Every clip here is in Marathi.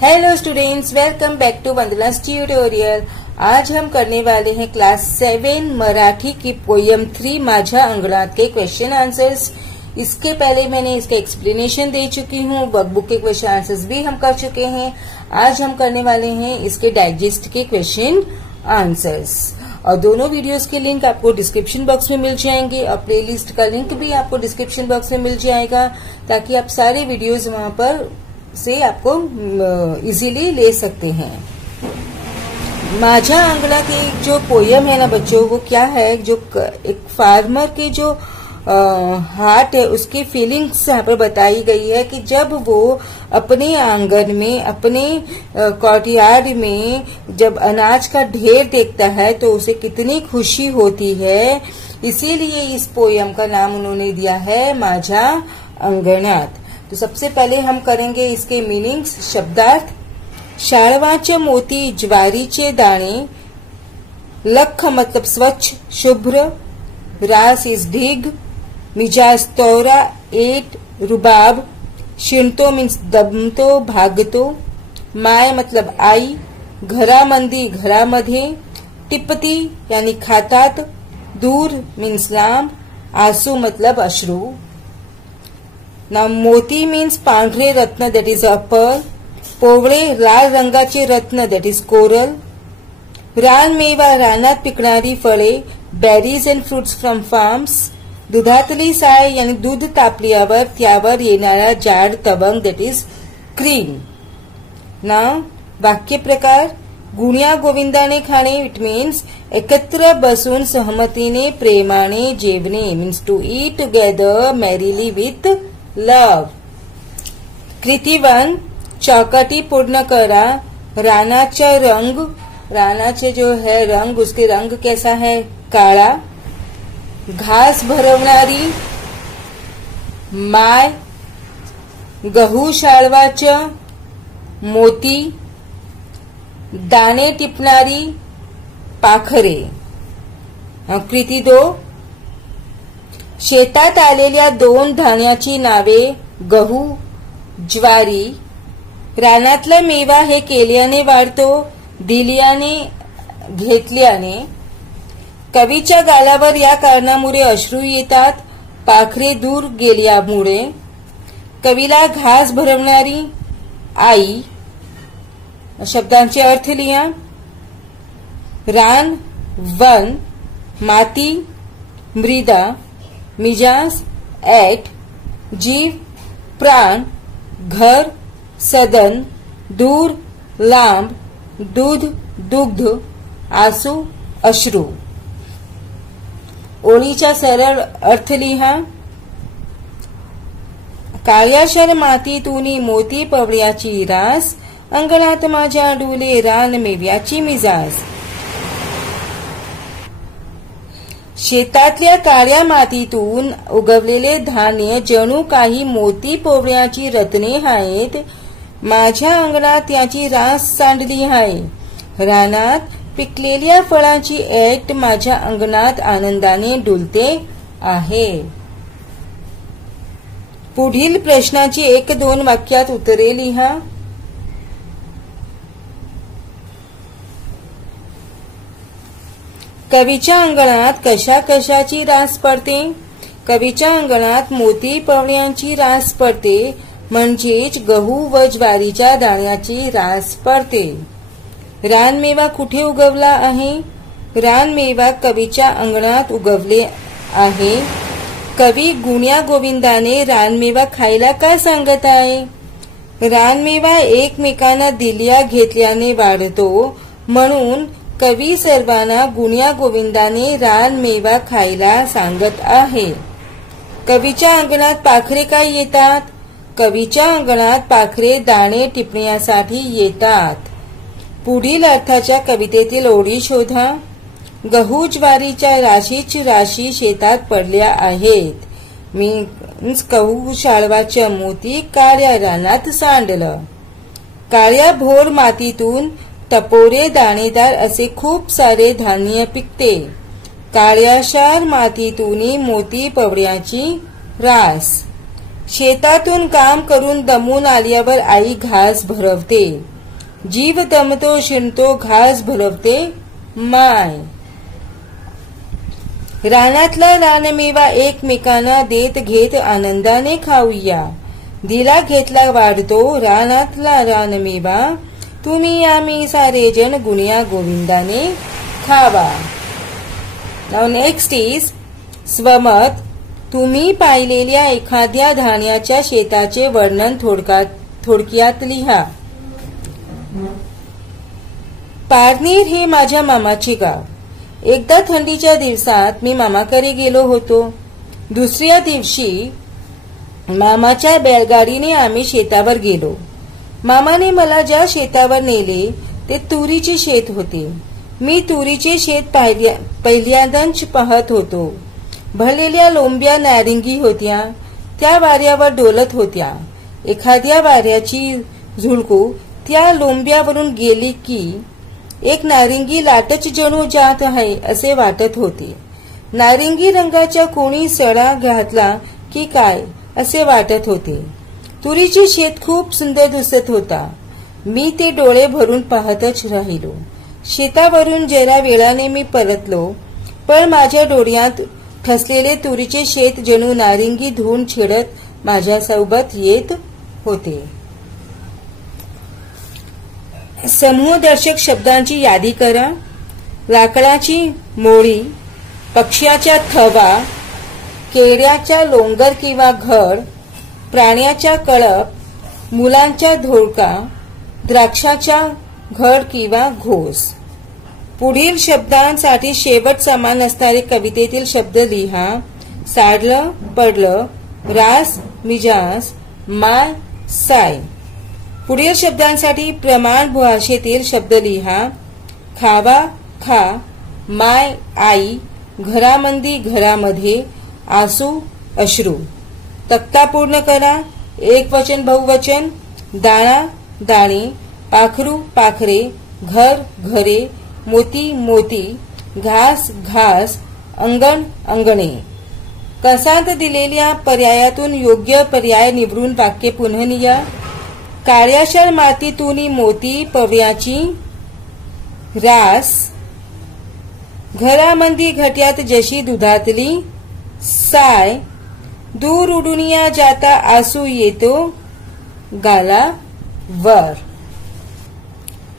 Hello students, welcome back to Vandana's tutorial. आज हम करने वाले हैं क्लास 7 मराठी की पोयम 3 माझ्या अंगणात के क्वेश्चन आंसर्स। इसके पहले मैंने इसका एक्सप्लेनेशन दे चुकी हूँ, वर्कबुक के क्वेश्चन आंसर्स भी हम कर चुके हैं। आज हम करने वाले हैं इसके डाइजेस्ट के क्वेश्चन आंसर्स और दोनों वीडियोस के लिंक आपको डिस्क्रिप्शन बॉक्स में मिल जाएंगे और प्लेलिस्ट का लिंक भी आपको डिस्क्रिप्शन बॉक्स में मिल जाएगा, ताकि आप सारे वीडियोस वहां पर से आपको इजीली ले सकते हैं। माझ्या अंगणा की जो पोयम है ना बच्चों, वो क्या है, जो एक फार्मर के जो हार्ट है उसकी फीलिंग्स यहाँ पर बताई गई है कि जब वो अपने आंगन में, अपने कॉर्टयार्ड में जब अनाज का ढेर देखता है तो उसे कितनी खुशी होती है। इसीलिए इस पोयम का नाम उन्होंने दिया है माझ्या अंगणात। तो सबसे पहले हम करेंगे इसके मीनिंग्स, शब्दार्थ। शाळवाचे मोती, ज्वारीचे दाणे, लख मतलब स्वच्छ, शुभ्र, रास इज ढीग, मिजाज तोरा, एट रुबाब, शिणतो मीन्स दमतो, भागतो, माय मतलब आई, घरामंदी घरामध्ये, टिपती यानी खातात, दूर मीन्स लांब, आसू मतलब अश्रू। ना मोती मीन्स पांढरे रत्न, दॅट इज अ पर्ल, पोवळे लाल रंगाचे रत्न, दॅट इज कोरल, रानमेवा रानात पिकणारी फळे, बेरीज अँड फ्रुट्स फ्रॉम फार्म्स, दुधातली साय यानी दूध तापल्यावर त्यावर येणारा जाड तवंग, दॅट इज क्रीम। ना वाक्य प्रकार, गुण्या गोविंदाने खाणे, इट मीन्स एकत्र बसून सहमतीने प्रेमाने जेवणे, means to eat together merrily with love. कृति 1, चौकटी पूर्ण करा। रानाचा रंग, रानाचे जो है रंग, उसके रंग कैसा है, काळा। घास भरवणारी, माय, गहू शाळवाचं, मोती, दाणे टिपणारी, पाखरे। कृती 2, शेतात आलेल्या 2 धान्याची नावे, गहू, ज्वारी। रानातला मेवा हे केल्याने वाढतो, दिल्याने, घेतल्याने। कवीच्या गालावर या कारणामुळे अश्रू येतात, पाखरे दूर गेल्यामुळे। कवीला घास भरवणारी, आई। शब्दांचे अर्थ लिहा। रान वन, माती मृदा, मिजाज एट, जीव प्राण, घर सदन, दूर लांब, दूध दुग्ध, आसू अश्रू। ओळीचा सरळ अर्थ लिहा। काळ्याशर मातीतून मोती पवळ्याची रास, अंगणात माझ्या डुले रान मेव्याची मिजाज। शेतातल्या काळ्या मातीतून उगवलेले धान्य जणू काही मोती पोवळ्याची रत्ने आहेत, माझ्या अंगणात याची रास सांडली आहे। रानात पिकलेल्या फळांची ऐट माझ्या अंगणात आनंदाने डुलते आहे। पुढील प्रश्नाची 1-2 वाक्यात उत्तरे लिहा। कवीच्या अंगणात कशा कशाची रास पडते? कवीच्या अंगणात मोती पवळ्यांची रास पडते, म्हणजेच गहू व ज्वारीच्या दाण्याची रास पडते। रानमेवा कुठे उगवला आहे? रानमेवा कवीच्या अंगणात उगवले आहे। कवी गुण्या गोविंदाने रानमेवा खायला का सांगत आहे? रानमेवा एकमेकांना दिल्या घेतल्याने वाढतो, म्हणून कवी सर्वांना गुण्या गोविंदाने रानमेवा खायला सांगत आहे। कवीच्या अंगणात पाखरे काय येतात? कवीच्या अंगणात पाखरे दाणे टिपण्यासाठी येतात। पुढील अर्थाच्या कवितेतील ओळी शोधा। गहू ज्वारीच्या राशीच राशी शेतात पडल्या आहेत, मीन्स गहू शाळवाच्या मोती काळ्या रानात सांडलं। काळ्या भोर मातीतून टपोरे दाणेदार असे खूप सारे धान्य पिकते। काळ्याशार मातीतून मोती पवळ्याची रास। शेतातून काम करून दमून आल्यावर आई घास भरवते। जीव दमतो शिणतो घास भरवते माय. रानातला रानमेवा एकमेकांना देत घेत आनंदाने खाऊया. दिला घेतला वाढतो रानातला रानमेवा. तुम्ही आम्ही सारे जण गुण्या गोविंदाने खावा. नाउ नेक्स्ट इज स्वमत. तुम्ही पाहिलेल्या एखाद्या धान्याच्या शेताचे वर्णन थोडक्यात लिहा. पारनेर हे माझ्या मामाचे गाव. एकदा थंडीच्या दिवसात मी मामाकडे गेलो होतो. दुसऱ्या दिवशी मामाच्या बैलगाडीने आम्ही शेतावर गेलो. मामाने मला ज्या शेतावर नेले ते तुरीचे शेत होते. मी तुरीचे शेत पहिल्यांदाच पाहत होतो. भरलेल्या लोंब्या नारिंगी होत्या. त्या वाऱ्यावर डोलत होत्या. एखाद्या वाऱ्याची झुळकू त्या लोंब्यावरून गेली की एक नारिंगी लाटच जणू जात आहे असे वाटत होते. नारिंगी रंगाच्या कोणी सडा घातला की काय असे वाटत होते. तुरीचे शेत खूप सुंदर दिसत होता. मी ते डोळे भरून पाहतच राहिलो. शेतावरून जरा वेळाने मी परतलो, पण माझ्या डोळ्यात ठसलेले तुरीचे शेत जणू नारिंगी धुवून छेडत माझ्यासोबत येत होते. समूहदर्शक शब्दांची यादी करा. लाकडाची मोळी, पक्ष्याचा थवा, केळ्याचा लोंगर किंवा घड, प्राण्याचा कळप, मुलांचा धोळका, द्राक्षाचा घड किंवा घोस. पुढील शब्दांसाठी शेवट समान असणारे कवितेतील शब्द लिहा. साडलं, पडलं, रास, मिजास, माय, साय. पुढील शब्दांसाठी प्रमाण भाषेतील शब्द लिहा. खावा, खा, माय, आई, घरामंदी, घरामध्ये, आसू, अश्रू. तक्ता पूर्ण करा. एकवचन, बहुवचन. दाणा, दाणे, पाखरू, पाखरे, घर, घरे, मोती, मोती, घास, घास, अंगण, अंगणे. कंसात दिलेल्या पर्यायातून योग्य पर्याय निवडून वाक्य पुन्हा लिहा. काळ्याशार मातीतून मोती पवयाची रास. घरामंदी घट्यात जशी दुधातली साय. दूर उडून या जाता आसू येतो गाला वर.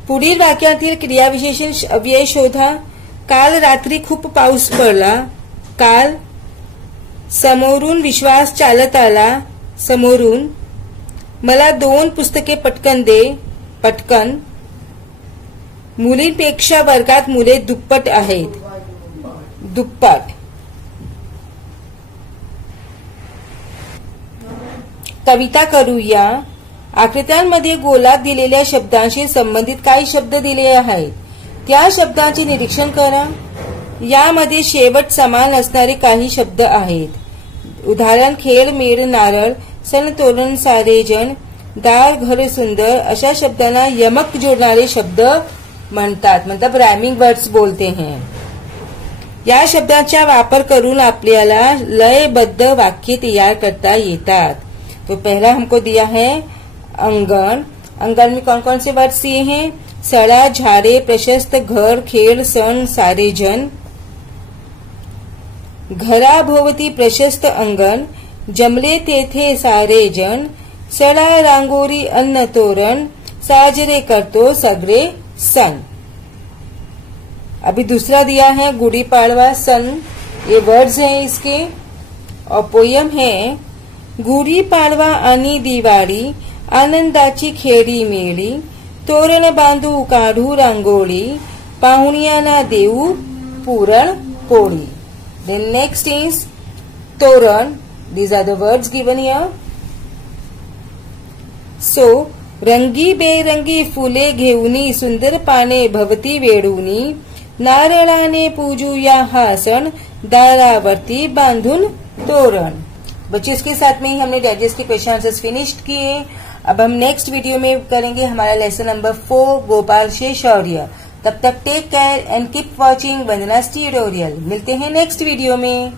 पुढील वाक्यातील क्रियाविशेषण अव्यय शोधा. काल रात्री खूप पाऊस पडला. काल. समोरून विश्वास चालत आला. समोरून. मला 2 पुस्तके पटकन दे. पटकन. मुलींपेक्षा वर्गात मुले दुप्पट आहेत. दुप्पट. कविता करूया. आकृत्यांमध्ये गोलात दिलेल्या शब्दांशी संबंधित काही शब्द दिले आहेत. त्या शब्दांचे निरीक्षण करा. यामध्ये शेवट समान असणारे काही शब्द आहेत. उदाहरण खेळ, मेळ, नारळ, सण, तोरण, सारे जण, दार, घर, सुंदर अशा शब्दांना यमक जोडणारे शब्द म्हणतात. मतलब रायमिंग वर्ड्स बोलते हैं. या शब्दांचा वापर करून आपल्याला लयबद्ध वाक्य तैयार करता येतात. तो पहला हमको दिया है अंगन. अंगन में कौन कौन से वर्ड्स दिए हैं? सड़ा, झाड़े, प्रशस्त, घर, खेळ, सण, सारे जण. घराभोवती प्रशस्त अंगण, जमले तेथे सारे जण, सडा, रांगोळी, अन्न, तोरण, साजरे करतो सगळे सण. अभी दूसरा दिया है गुड़ी पाड़वा, सन. ये वर्ड्स हैं इसके. और पोयम है गुड़ी पाडवा आणि दिवाळी, आनंदाची खेळी मेळी, तोरण बांधू काढू रांगोळी, पाहुण्यांना देऊ puran poli. Then next is toran. These are the words given here. So, रंगी बेरंगी फुले घेऊनी, सुंदर पाने भवती वेडूनी, नारळाने पूजूया हा सण, दारावरती बांधून तोरण. बच्चों, इसके साथ में ही हमने डाइजेस्ट के क्वेश्चन आंसर्स फिनिश्ड किए. अब हम नेक्स्ट वीडियो में करेंगे हमारा लेसन नंबर 4 गोपाल से शौर्य. तब तक take care and keep watching Vandana's tutorial. मिलते हैं नेक्स्ट वीडियो में.